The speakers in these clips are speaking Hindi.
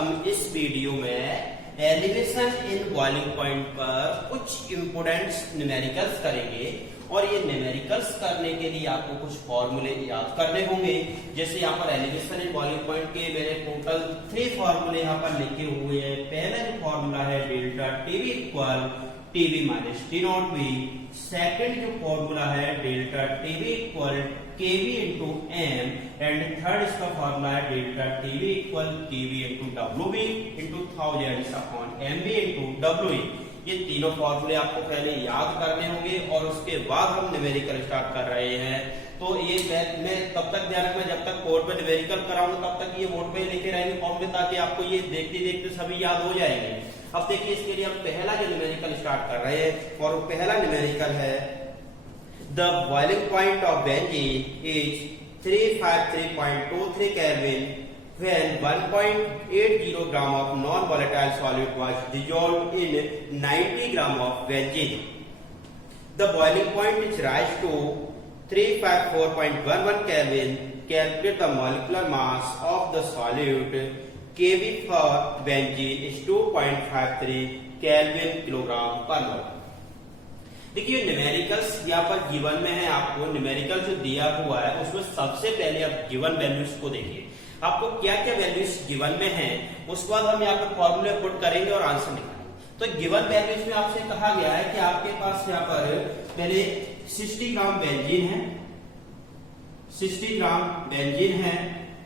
हम इस वीडियो में एलिवेशन इन बॉइलिंग पॉइंट पर कुछ इंपोर्टेंट न्यूमेरिकल्स करेंगे और ये न्यूमेरिकल्स करने के लिए आपको कुछ फॉर्मूले याद करने होंगे। जैसे यहाँ पर एलिवेशन इन बॉइलिंग पॉइंट के मेरे टोटल 3 फॉर्मूले यहाँ पर लिखे हुए हैं। पहला जो फॉर्मूला है delta TV equal TV minus T not B. Second जो फॉर्मूला है delta TV equal KV into M and third इसका फॉर्मूला है delta TV equal KV into W B into 1000 upon M B into W E. ये तीनों फॉर्मूले आपको पहले याद करने होंगे और उसके बाद हम न्यूमेरिकल स्टार्ट कर रहे हैं। तो ये मैं तब तक ध्यान रखना जब तक बोर्ड पे न्यूमेरिकल कराऊंगा तब तक ये बोर्ड पे लिखे रहेंगे फॉर्मूले ताकि आपको ये देखते देखते सभी याद हो जाएंगे। अब देखिए इसके लिए हम पहला जो न्यूमेरिकल स्टार्ट कर रहे हैं और पहला न्यूमेरिकल है the boiling point of benzene is 353.23 Kelvin when 1.80 gram of non-volatile solid was dissolved in 90 gram of benzene. The boiling point is rise to 354.11 Kelvin. Calculate the molecular mass of the solute. Kb for benzene is 2.53 Kelvin kilogram per mole. देखिए न्यूमेरिकल्स यहाँ पर गिवन में है। आपको न्यूमेरिकल जो दिया हुआ है उसमें सबसे पहले आप गिवन वैल्यूज को देखिए, आपको क्या क्या वैल्यूज गिवन में है, उसके बाद हम यहाँ पर फॉर्मूले पुट करेंगे और आंसर निकालेंगे। तो गिवन वैल्यूज में आपसे कहा गया है कि आपके पास यहाँ पर पहले 60 ग्राम बेंजीन है, 60 ग्राम बेंजीन है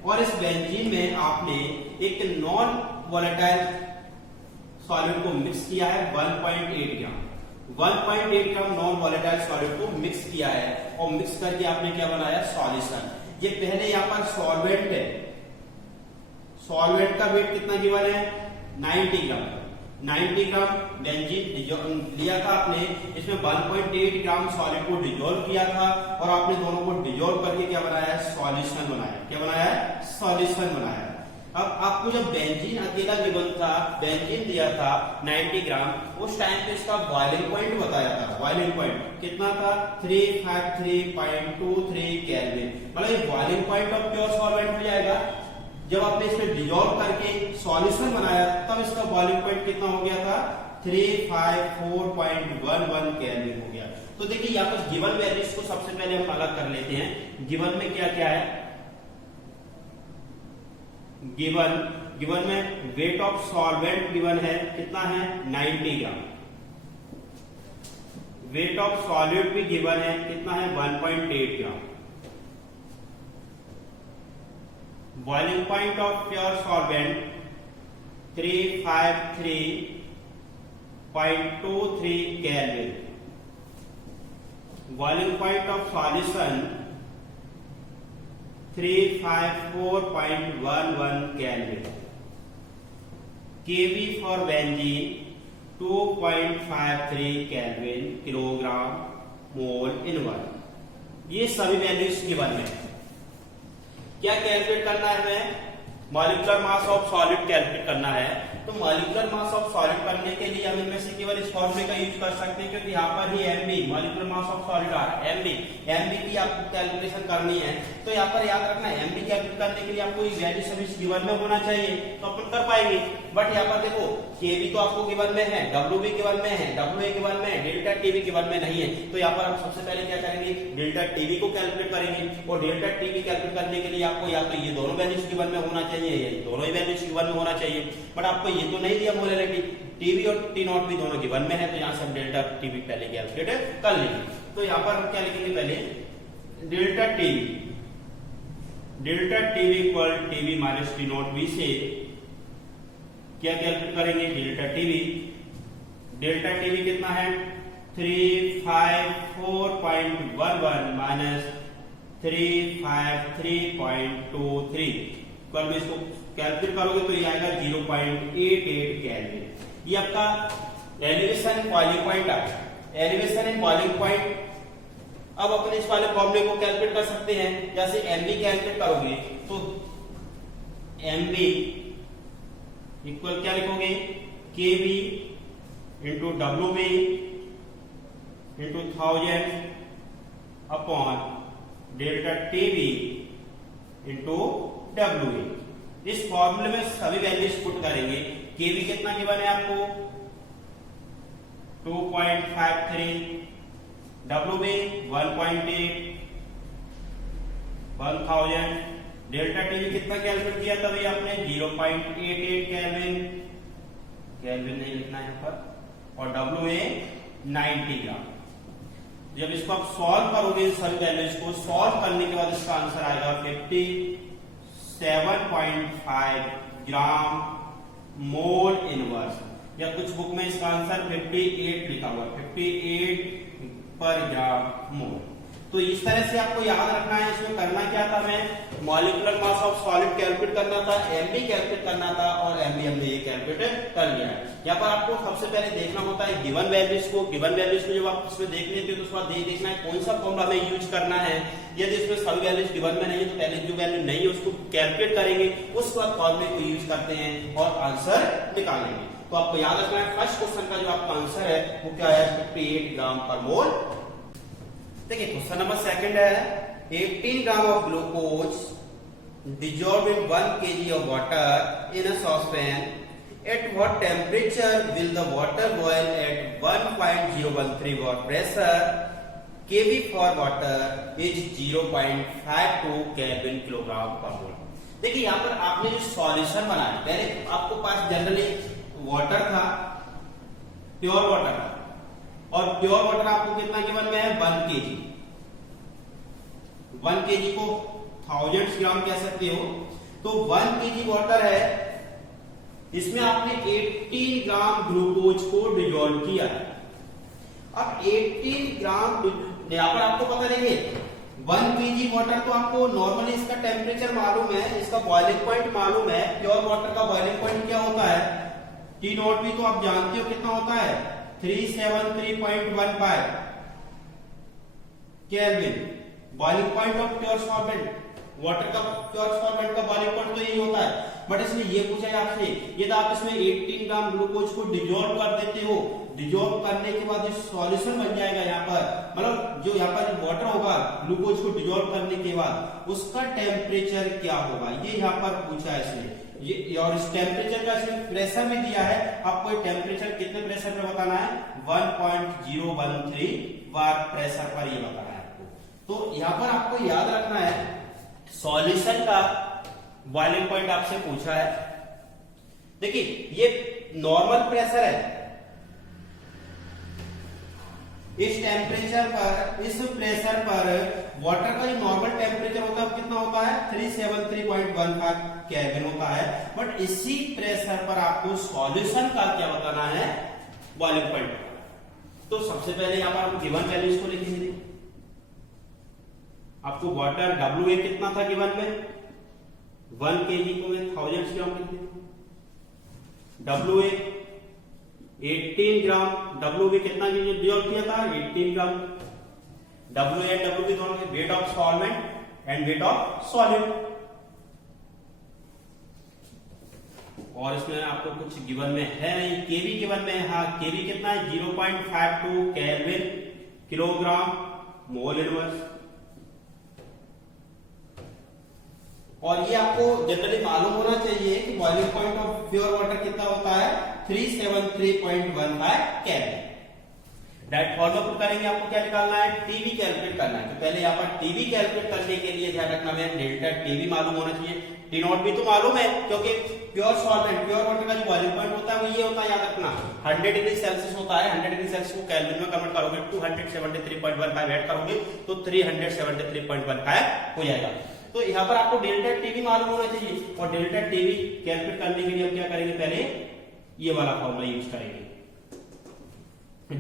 और इस बेंजीन में आपने एक नॉन वोलेटाइल सॉलिड को मिक्स किया है 1.8 ग्राम 1.8 ग्राम नॉन वोलेटाइल सॉलिड को मिक्स किया है और मिक्स करके आपने क्या बनाया सॉल्यूशन। ये पहले यहाँ पर सॉल्वेंट है, सॉल्वेंट का वेट कितना गिवन है 90 ग्राम बेंजीन लिया था आपने, इसमें 1.8 ग्राम सॉलिड को डिजोल्व किया था और आपने दोनों को डिजोल्व करके क्या बनाया सॉल्यूशन बनाया। क्या बनाया सॉल्यूशन बनाया। अब आपको जब बेंजीन अकेला गिवन था, बेंजीन दिया था 90 ग्राम, उस टाइम पे इसका बॉइलिंग पॉइंट बताया था। बॉइलिंग पॉइंट कितना था 353.23 केल्विन। मतलब ये boiling point of pure solvent हो जाएगा। जब आपने इसमें डिजोल्व करके सॉल्यूशन बनाया तब इसका बॉइलिंग पॉइंट कितना हो गया था 354.11 केल्विन हो गया। तो देखिए यहाँ पर गिवन वैल्यूज को सबसे पहले हम अलग कर लेते हैं। गिवन में क्या क्या है, गिवन में वेट ऑफ सॉल्वेंट गिवन है कितना है 90 ग्राम, वेट ऑफ सॉलिड भी गिवन है कितना है 1.8 gram, boiling point of pure solvent 353.23 kelvin, boiling point of solution 354.11 Kelvin. Kb for benzene 2.53 Kelvin kilogram mole in 1। ये सभी वैल्यूज गिवन में। क्या कैलकुलेट करना है हमें molecular mass of solid calculate करना है। तो मॉलिक्यूलर मास ऑफ सॉलिड करने के लिए हम इनमें से केवल इस फॉर्मूले का यूज कर सकते हैं क्योंकि यहाँ पर ही MB molecular mass of solid आ रहा है। एमबी की आपको कैलकुलेशन करनी है तो यहाँ पर याद रखना है एमबी कैलकुलेट करने के लिए आपको ये वैल्यू सभी गिवन में होना चाहिए तो अपन कर पाएंगे। बट यहाँ पर देखो केबी तो आपको गिवन में है, डब्ल्यू भी गिवन में है, डब्ल्यू गिवन में है, डेल्टा टीवी गिवन में नहीं है। तो यहाँ पर हम सबसे पहले क्या करेंगे डेल्टा टीवी को कैलकुलेट करेंगे और डेल्टा टीवी कैलकुलेट करने के लिए आपको या तो ये दोनों वैल्यूज गिवन में होना चाहिए या दोनों ही वैल्यूज गिवन में होना चाहिए। बट आपको ये तो नहीं दिया मोलैरिटी, टीवी और टी नॉट भी दोनों गिवन में है तो यहाँ से हम डेल्टा टीवी पहले कैलकुलेट कर लेंगे। तो यहाँ पर हम क्या लिखेंगे पहले delta TV equal TV minus T not B से क्या कैलकुलेट करेंगे डेल्टा टीवी कितना है 354.11 माइनस 353.23। कल में इसको कैलकुलेट करोगे तो ये आएगा 0.88 केल्विन। ये आपका एलिवेशन बॉइलिंग पॉइंट आ गया। Elevation in boiling point. अब अपने इस वाले फॉर्मूले को कैलकुलेट कर सकते हैं। जैसे एमबी कैलकुलेट करोगे तो एमबी इक्वल क्या लिखोगे KB into W B into 1000 upon delta TV into W. इस फॉर्मूले में सभी वैल्यूज पुट करेंगे। केवी कितना गिवन है आपको 2.53, डब्ल्यूबी 1.8, 1000, डेल्टा टीवी कितना कैलकुलेट किया था भाई आपने 0.88 केल्विन, केल्विन नहीं लिखना है यहाँ पर, और डब्ल्यूए 90 ग्राम। जब इसको आप सॉल्व करोगे सभी वैल्यूज को, सॉल्व करने के बाद इसका आंसर आएगा 57.5 ग्राम मोल इनवर्स, या कुछ बुक में इसका आंसर 58 लिखा हुआ, 58 पर ग्राम मोल। तो इस तरह से आपको याद रखना है। इसमें करना क्या था, मैं molecular mass of solid calculate करना था, एमबी कैलकुलेट करना था, और एमबी हमने ये कैलकुलेट कर लिया है। यहाँ पर आपको सबसे पहले देखना होता है गिवन वैल्यूज को। गिवन वैल्यूज को जब आप इसमें देख लेते हो तो उसके बाद देखना है कौन सा फॉर्मूला हमें यूज करना है। यदि इसमें सभी वैल्यूज गिवन में नहीं है तो पहले जो वैल्यू नहीं है उसको कैलकुलेट करेंगे, उसके बाद फॉर्मूले को यूज करते हैं और आंसर निकालेंगे। तो आपको याद रखना है फर्स्ट क्वेश्चन का जो आपका आंसर है वो क्या है 58 ग्राम पर मोल। देखिए क्वेश्चन नंबर सेकंड है 18 gram of glucose dissolved in 1 kg of water in a saucepan. At what temperature will the water boil at 1.013 bar pressure? Kv for water is 0.52 Kelvin kilogram per मोल। देखिए यहाँ पर आपने जो सॉल्यूशन बनाया, पहले आपको पास जनरली वाटर था, प्योर वाटर था, और प्योर वाटर आपको कितना गिवन में है 1 केजी। 1 केजी को 1000 ग्राम कह सकते हो। तो 1 केजी वाटर है, इसमें आपने 18 ग्राम ग्लूकोज को डिजोल्व किया है। अब 18 ग्राम यहाँ पर आपको पता नहीं 1 केजी वाटर, तो आपको नॉर्मली इसका टेम्परेचर मालूम है, इसका बॉइलिंग पॉइंट मालूम है। प्योर वाटर का बॉइलिंग पॉइंट क्या होता है T नॉट भी तो आप जानते हो कितना होता है 373.15 kelvin. Boiling point of pure solvent, water का प्योर सॉल्वेंट का बॉइलिंग पॉइंट तो यही होता है। बट इसमें ये पूछा है आपसे, ये तो आप इसमें 18 ग्राम ग्लूकोज को डिजोल्व कर देते हो, डिजोल्व करने के बाद जो सॉल्यूशन बन जाएगा यहाँ पर, मतलब जो यहाँ पर वाटर होगा ग्लूकोज को डिजोल्व करने के बाद उसका टेम्परेचर क्या होगा, ये यहाँ पर पूछा है इसने। ये और इस टेम्परेचर का इसमें प्रेशर भी दिया है, आपको ये टेम्परेचर कितने प्रेशर पे बताना है 1.013 बार प्रेशर पर ये बताना है आपको। तो यहाँ पर आपको याद रखना है सॉल्यूशन का बॉइलिंग पॉइंट आपसे पूछा है। देखिए ये नॉर्मल प्रेशर है, इस टेम्परेचर पर, इस प्रेशर पर वाटर का जो नॉर्मल टेम्परेचर होता है कितना होता है 373.15 केल्विन होता है। बट इसी प्रेशर पर आपको सॉल्यूशन का क्या बताना है बॉइलिंग पॉइंट। तो सबसे पहले यहाँ पर आप गिवन वैल्यूज को लिखेंगे। आपको वाटर WA कितना था गिवन में 1 केजी को मैं 1000 ग्राम लिख देता। WA 18 ग्राम, WB कितना डिजोल्व किया था 18 ग्राम। WA एंड WB दोनों के weight of solvent and wait of solid. और इसमें आपको कुछ गिवन में है नहीं, केवी गिवन में है। हाँ केवी कितना है 0.52 केल्विन किलोग्राम मोल इनवर्स। और ये आपको जनरली मालूम होना चाहिए कि boiling point of pure water कितना होता है 373.15 केल्विन। डायरेक्ट फॉर्मूला पुट करेंगे, आपको क्या निकालना है टीवी कैलकुलेट करना है। तो पहले यहाँ पर टीवी कैलकुलेट करने के लिए ध्यान रखना है डेल्टा टीवी मालूम होना चाहिए। टी नॉट भी तो मालूम है क्योंकि प्योर सॉल्वेंट प्योर वाटर का जो बॉइलिंग पॉइंट होता है वो ये होता है, याद रखना 100 डिग्री सेल्सियस होता है। 100 डिग्री सेल्सियस को केल्विन में कन्वर्ट करोगे 273.15 ऐड करोगे तो 373.15 हो जाएगा। तो यहाँ पर आपको डेल्टा टीवी मालूम होना चाहिए, और डेल्टा टीवी कैलकुलेट करने के लिए हम क्या करेंगे पहले ये वाला फॉर्मूला यूज करेंगे।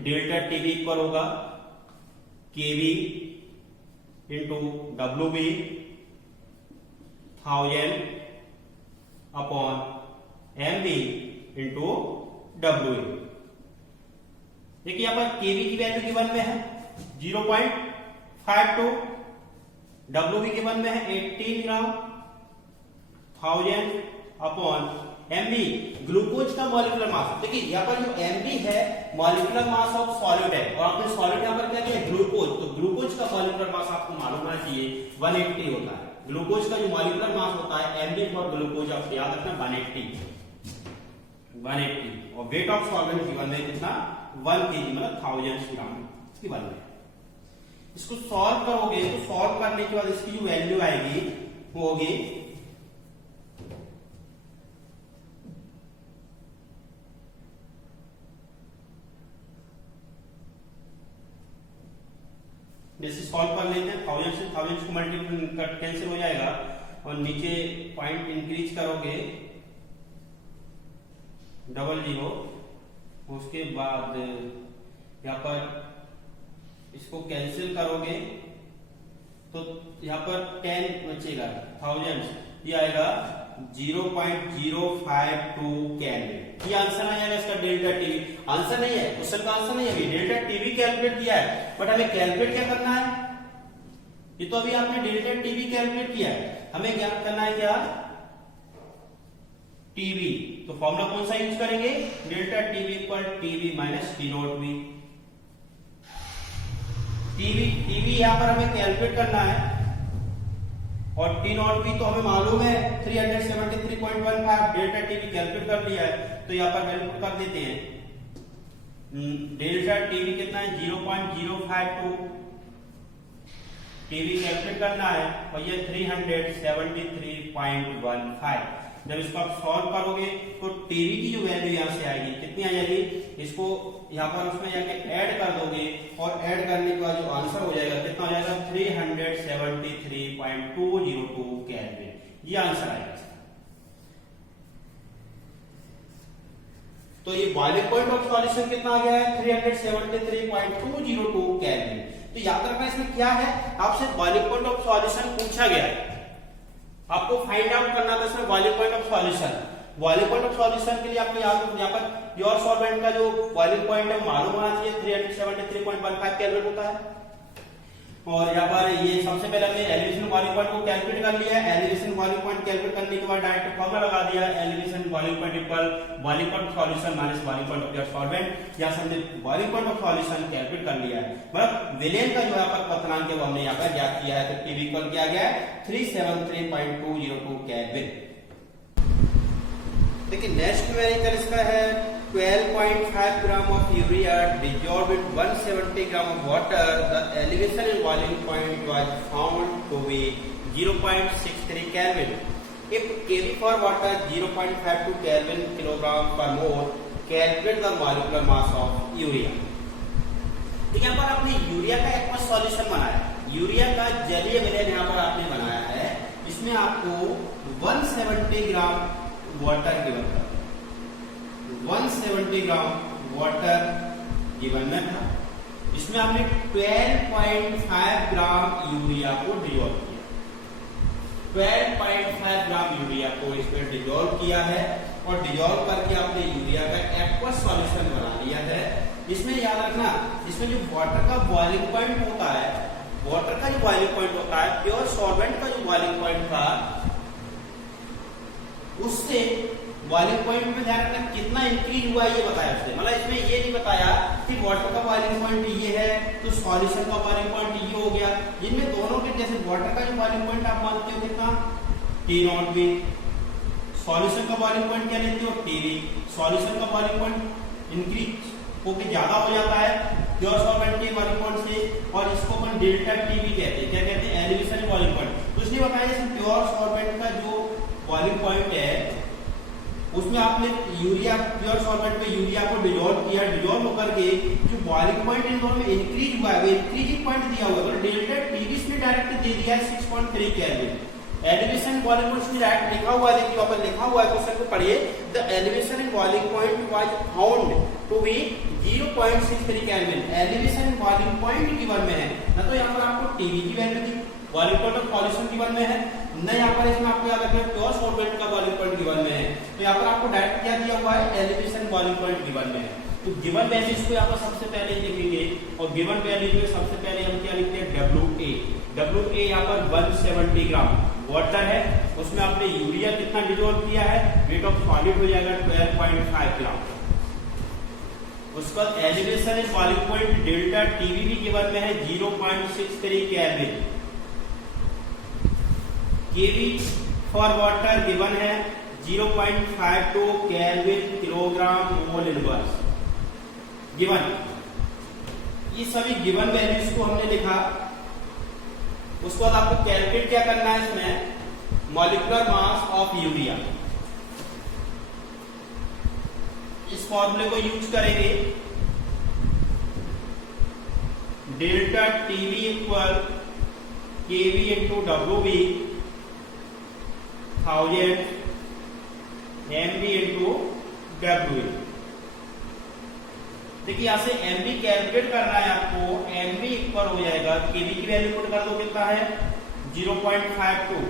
डेल्टा टीवी इक्वल होगा KV into WB 1000 upon MB into WA। देखिए यहाँ पर केवी की वैल्यू गिवन में है 0.52, WB गिवन में है 18 ग्राम 1000 अपॉन MB ग्लूकोज का मॉलिक्यूलर मास। देखिए यहाँ पर जो MB है मॉलिक्यूलर मास ऑफ सॉलिड है, और आपने सॉलिड यहाँ पर क्या किया ग्लूकोज, तो ग्लूकोज का मॉलिक्यूलर मास आपको मालूम होना चाहिए 180 होता है। ग्लूकोज का जो मॉलिक्यूलर मास होता है Mg फॉर ग्लूकोज आप याद रखना 180 और वेट ऑफ सॉल्वेंट गिवन है कितना 1 kg मतलब 1000 ग्राम गिवन है। इसको सॉल्व करोगे तो सॉल्व करने के बाद इसकी जो वैल्यू आएगी वो होगी जैसे सॉल्व कर लेते हैं 1000 से 1000 को मल्टीप्लाई कैंसिल हो जाएगा और नीचे पॉइंट इंक्रीज करोगे 00 उसके बाद यहाँ पर इसको कैंसिल करोगे तो यहाँ पर 10 बचेगा 1000 ये आएगा 0.052 केल्विन। ये आंसर आ जाएगा इसका डेल्टा टीवी। आंसर नहीं है, क्वेश्चन का आंसर नहीं है, अभी डेल्टा टीवी कैलकुलेट किया है बट हमें कैलकुलेट क्या करना है, ये तो अभी आपने डेल्टा टीवी कैलकुलेट किया है, हमें ज्ञात करना है क्या टीवी। तो फॉर्मूला कौन सा यूज करेंगे delta TV equal TV minus T naught V. TV यहां पर हमें कैलकुलेट करना है और टी नॉट भी तो हमें मालूम है 373.15 डेल्टा टीवी कैलकुलेट कर लिया है तो यहाँ पर वैल्यू कर देते हैं। डेल्टा टीवी कितना है 0.052 टीवी कैलकुलेट करना है और ये 373.15। जब इसको आप सॉल्व करोगे तो टीवी की जो वैल्यू यहाँ से आएगी कितनी आ जाएगी, इसको यहाँ पर उसमें जाके ऐड कर दोगे और ऐड करने के बाद जो आंसर हो जाएगा कितना हो जाएगा 373.202 केल्विन। ये आंसर आएगा इसका। तो ये बॉइलिंग पॉइंट ऑफ सॉल्यूशन कितना आ गया है 373.202 केल्विन। तो याद रखना इसमें क्या है, आपसे बॉइलिंग पॉइंट ऑफ सॉल्यूशन पूछा गया है, आपको फाइंड आउट करना था इसमें boiling point of solution. Boiling point of solution के लिए आपको यहाँ पर प्योर सॉल्वेंट का जो बॉइलिंग पॉइंट है मालूम होना चाहिए 373.15 केल्विन होता है। और यहाँ पर ये सबसे पहले हमने एलिवेशन बॉइलिंग पॉइंट को कैलकुलेट कर लिया है। एलिवेशन बॉइलिंग पॉइंट कैलकुलेट करने के बाद डायरेक्ट फॉर्मूला लगा दिया, elevation boiling point equal boiling point of solution minus boiling point of pure solvent. यहाँ से हमने boiling point of solution calculate कर लिया है, मतलब विलेन का जो है पर क्वथनांक है वो हमने यहाँ पर ज्ञात किया है। तो टीवी इक्वल किया गया है 373.202 केल्विन। देखिए नेक्स्ट न्यूमेरिकल इसका है 12.5 gram of urea dissolved in 170 gram of water. The elevation in boiling point was found to be 0.63 kelvin. If Kb for water 0.52 kelvin kilogram per mole, calculate the molecular mass of urea. तो यहाँ पर आपने यूरिया का एक सॉल्यूशन बनाया, यूरिया का जलीय विलयन यहाँ पर आपने बनाया है। इसमें आपको 170 ग्राम वाटर गिवन था, 170 ग्राम वाटर गिवन में था। इसमें आपने 12.5 ग्राम यूरिया को डिजोल्व किया, 12.5 ग्राम यूरिया को इसमें डिजोल्व किया है और डिजोल्व करके आपने यूरिया का एक्वस सॉल्यूशन बना लिया है। इसमें याद रखना, इसमें जो वाटर का बॉइलिंग पॉइंट होता है, वाटर का जो बॉइलिंग पॉइंट होता है, प्योर सॉल्वेंट का जो बॉइलिंग पॉइंट था उससे बॉइलिंग पॉइंट में ध्यान रखना कितना इंक्रीज हुआ ये बताया उसने। मतलब इसमें ये नहीं बताया कि वाटर का बॉइलिंग पॉइंट ये है तो सॉल्यूशन का बॉइलिंग पॉइंट ये हो गया। इनमें दोनों के जैसे वाटर का जो बॉइलिंग पॉइंट आप मानते हो कितना टी नॉट बी, सॉल्यूशन का बॉइलिंग पॉइंट क्या लेते हो टीवी। सॉल्यूशन का बॉइलिंग पॉइंट इंक्रीज होके ज्यादा हो जाता है प्योर सॉल्वेंट के बॉइलिंग पॉइंट से और इसको अपन डेल्टा टीवी कहते हैं। क्या कहते हैं एलिवेशन बॉइलिंग पॉइंट। तो इसलिए बताया जैसे प्योर सॉल्वेंट का जो बॉइलिंग पॉइंट है उसमें आपने यूरिया प्योर सॉल्वेंट में यूरिया को डिजोल्व किया, डिजोल्व होकर के जो बॉइलिंग पॉइंट इन दोनों में इंक्रीज हुआ है वो इंक्रीजिंग पॉइंट दिया हुआ है, तो डेल्टा टीवी इसमें डायरेक्ट दे दिया है 6.3 केल्विन। एलिवेशन बॉइलिंग पॉइंट में डायरेक्ट लिखा हुआ है, देखिए वहां पर लिखा हुआ है, क्वेश्चन को पढ़िए। The elevation in boiling point was found to be 0.63 kelvin. Elevation boiling point given में है, ना तो यहाँ पर आपको टीवी की वैल्यू दी, boiling point of solution given में है, न यहाँ पर इसमें आपको याद रखना प्योर सॉल्वेंट का बॉइलिंग पॉइंट गिवन में है। तो यहाँ पर आपको डायरेक्ट क्या दिया हुआ है एलिवेशन बॉइलिंग पॉइंट गिवन में है। तो गिवन वैल्यूज को यहाँ पर सबसे पहले लिखेंगे और गिवन वैल्यूज में सबसे पहले हम क्या लिखते हैं WA। WA यहाँ पर 170 ग्राम वाटर है, उसमें आपने यूरिया कितना डिजोल्व किया है, वेट ऑफ सॉलिड हो जाएगा 12.5 ग्राम। उसका elevation in boiling point delta TV भी गिवन में है 0.63 kelvin. KV for water given है 0.52 kelvin kilogram mole inverse given. ये सभी गिवन वैल्यूज को हमने लिखा। उसके बाद आपको कैलकुलेट क्या करना है इसमें, मॉलिक्यूलर मास ऑफ यूरिया। इस फॉर्मूले को यूज करेंगे, delta TV equal KV into WB 1000 MB into WA. देखिए यहां से एमबी कैलकुलेट करना है आपको। एमबी इक्वल हो जाएगा, केवी की वैल्यू पुट कर दो, कितना है 0.52,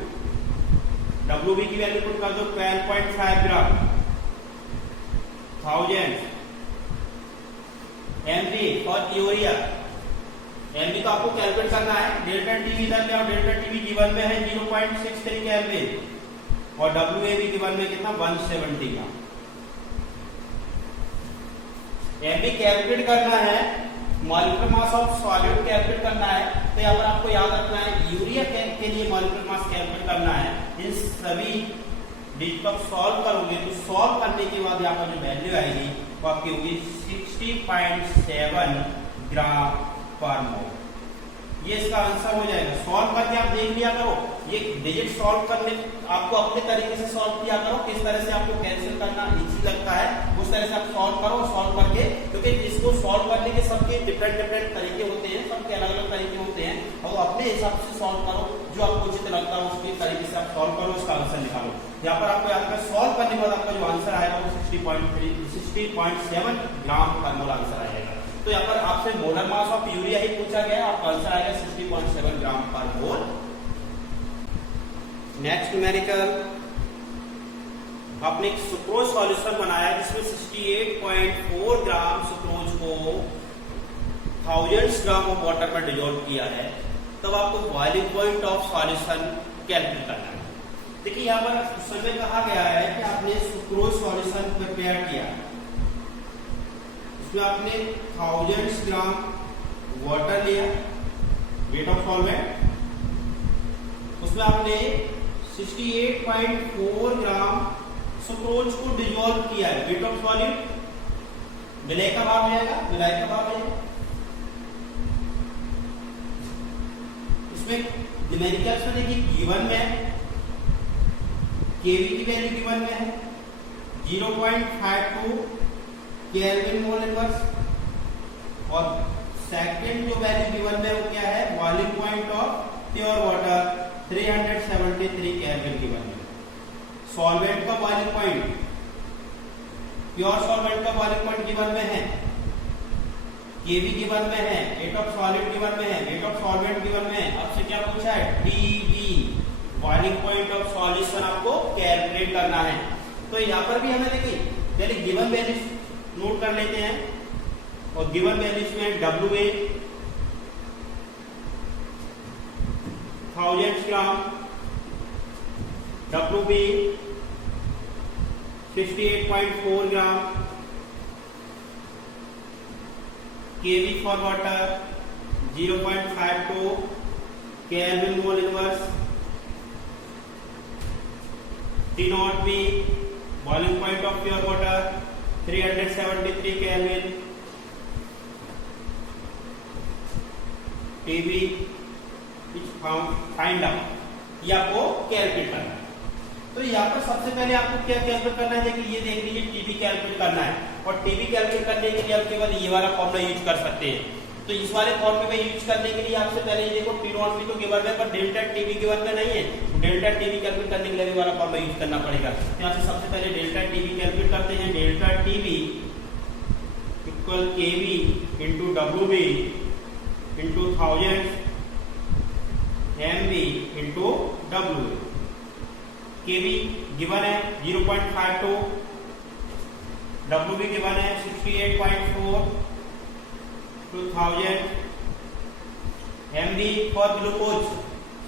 डब्ल्यूबी की वैल्यू पुट कर दो 12.5 ग्राम, 1000 एमबी और यूरिया। एमबी तो आपको कैलकुलेट करना है। डेल्टा टीवी इधर ले आओ, डेल्टा टीवी गिवन में है 0.63 केल्विन और डब्ल्यूए गिवन में कितना 170 का। एमबी कैलकुलेट करना है, molecular mass of solid calculate करना है। तो यहाँ पर आपको याद रखना है यूरिया के लिए मॉलिक्यूलर मास कैलकुलेट करना है। इन सभी डिजिट को सॉल्व करोगे तो सॉल्व करने के बाद यहाँ पर जो वैल्यू आएगी वो आपकी होगी 60.7 ग्राम पर मोल। ये इसका आंसर हो जाएगा। सॉल्व करके आप देख लिया करो, ये डिजिट सॉल्व करने आपको अपने तरीके से सॉल्व किया करो। किस तरह से आपको कैंसिल करना इजी लगता है उस तरह से आप सॉल्व करो। सॉल्व करके, क्योंकि इसको सॉल्व करने के सबके डिफरेंट तरीके होते हैं, सबके अलग अलग तरीके होते हैं, और अपने हिसाब से सॉल्व करो। जो आपको उचित लगता है उसके तरीके से आप सॉल्व करो, उसका आंसर निकालो। यहाँ पर आपको याद रखना, सॉल्व करने के बाद आपका जो आंसर आएगा वो 60.7 ग्राम पर मोल आंसर आएगा। तो यहाँ पर आपसे मोलर मास ऑफ यूरिया ही पूछा गया, आपका आंसर आएगा 60.7 ग्राम पर मोल। नेक्स्ट न्यूमेरिकल, आपने एक सुक्रोज सॉल्यूशन बनाया जिसमें 68.4 ग्राम सुक्रोज को 1000 ग्राम ऑफ वाटर में डिजोल्व किया है। तब आपको boiling point of solution calculate करना है। देखिए यहाँ पर उस समय कहा गया है कि आपने सुक्रोज सॉल्यूशन प्रिपेयर किया, इसमें आपने 1000 ग्राम वाटर लिया, वेट ऑफ सॉल्वेंट, उसमें आपने 68.4 ग्राम सुक्रोज को डिजोल्व किया है। वेट ऑफ सॉल्यूट विलय का भाग आएगा, विलय का भाग आएगा। इसमें न्यूमेरिकल्स में देखिए गिवन में केवी की वैल्यू गिवन में है 0.52 केल्विन मोल इनवर्स, और सेकंड जो वैल्यू गिवन में वो क्या है, boiling point of pure water 373 kelvin given में। सॉल्वेंट का बॉइलिंग पॉइंट, प्योर सॉल्वेंट का बॉइलिंग पॉइंट गिवन में है, केवी गिवन में है, वेट ऑफ सॉलिड गिवन में है, वेट ऑफ सॉल्वेंट गिवन में है। आपसे क्या पूछा है, TV boiling point of solution आपको कैलकुलेट करना है। तो यहाँ पर भी हमें देखिए पहले गिवन वैल्यूज नोट कर लेते हैं, और गिवन वैल्यूज में WA 1000 gram, WB 68.4 gram, KV for water 0.52 kelvin mole inverse, T not B boiling point of pure water 373 kelvin, TV find out, ये आपको कैलकुलेट करना है। तो यहाँ पर सबसे पहले आपको क्या कैलकुलेट करना है, देखिए ये देख लीजिए टीवी कैलकुलेट करना है, और टीवी कैलकुलेट करने के लिए आप केवल ये वाला फॉर्मूला यूज कर सकते हैं। तो इस वाले फॉर्मूले में यूज करने के लिए आपसे पहले ये देखो टी नॉट बी तो गिवन है, पर डेल्टा टीवी गिवन में नहीं है। तो डेल्टा टीवी कैलकुलेट करने के लिए वाला फॉर्मूला यूज करना पड़ेगा। यहाँ से सबसे पहले डेल्टा टीवी कैलकुलेट करते हैं। Delta TV equal KV into WB into 1000 MB into W. KV given है 0.52, डब्ल्यूबी गिवन है 68.4 2000 MB for glucose,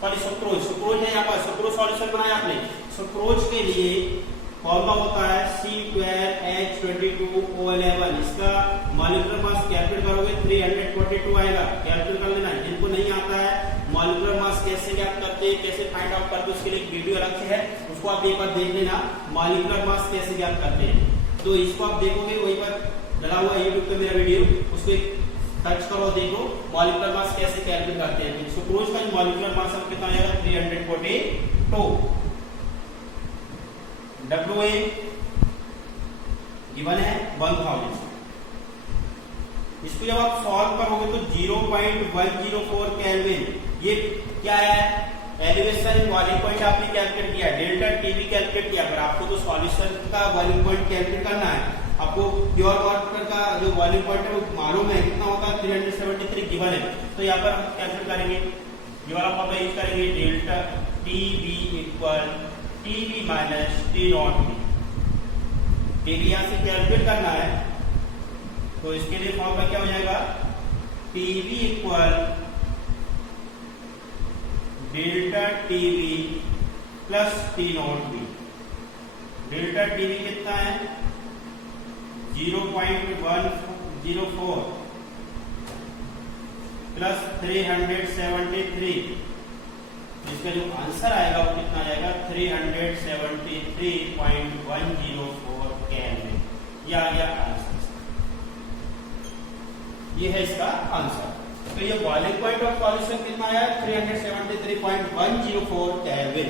sorry sucrose, sucrose है यहाँ पर, सुक्रोज सॉल्यूशन बनाया आपने। सुक्रोज के लिए फॉर्मूला होता है C12H22O11। इसका मॉलिक्यूलर मास कैलकुलेट करोगे 322 आएगा, कैलकुलेट कर लेना। जिनको नहीं आता है मॉलिक्यूलर मास कैसे ज्ञात करते से कैसे फाइंड आउट करते हैं उसके लिए एक वीडियो अलग से है, उसको आप एक बार देख लेना, मॉलिक्यूलर मास कैसे ज्ञात करते हैं। तो इसको आप देखोगे, वही पर डला हुआ यूट्यूब पे मेरा वीडियो, उसको सर्च करो, देखो मॉलिक्यूलर मास कैसे कैलकुलेट करते हैं। सपोज का मॉलिक्यूलर मास अब कितना आएगा 342, WA गिवन है 1000। इसको जब आप सॉल्व करोगे तो 0.104 केल्विन, ये क्या है, एलिवेशन बॉइलिंग पॉइंट आपने कैलकुलेट किया, डेल्टा टीवी कैलकुलेट किया। अगर आपको तो सॉल्यूशन का बॉइलिंग पॉइंट कैलकुलेट करना है, आपको प्योर वाटर का जो बॉइलिंग पॉइंट है वो मालूम है कितना होता है, 373 गिवन है। तो यहाँ पर हम कैलकुलेट करेंगे, ये वाला फॉर्मूला यूज करेंगे, delta TV equal TV minus T not B. TV यहाँ से कैलकुलेट करना है, तो इसके लिए फॉर्मूला क्या हो जाएगा, TV equal delta TV plus T not B. Delta TV कितना है 0.104 प्लस 373, इसका जो आंसर आएगा वो कितना आएगा 373.104 केल्विन। ये आ गया आंसर, ये है इसका आंसर। तो ये बॉइलिंग पॉइंट ऑफ सॉल्यूशन कितना आया 373.104 केल्विन।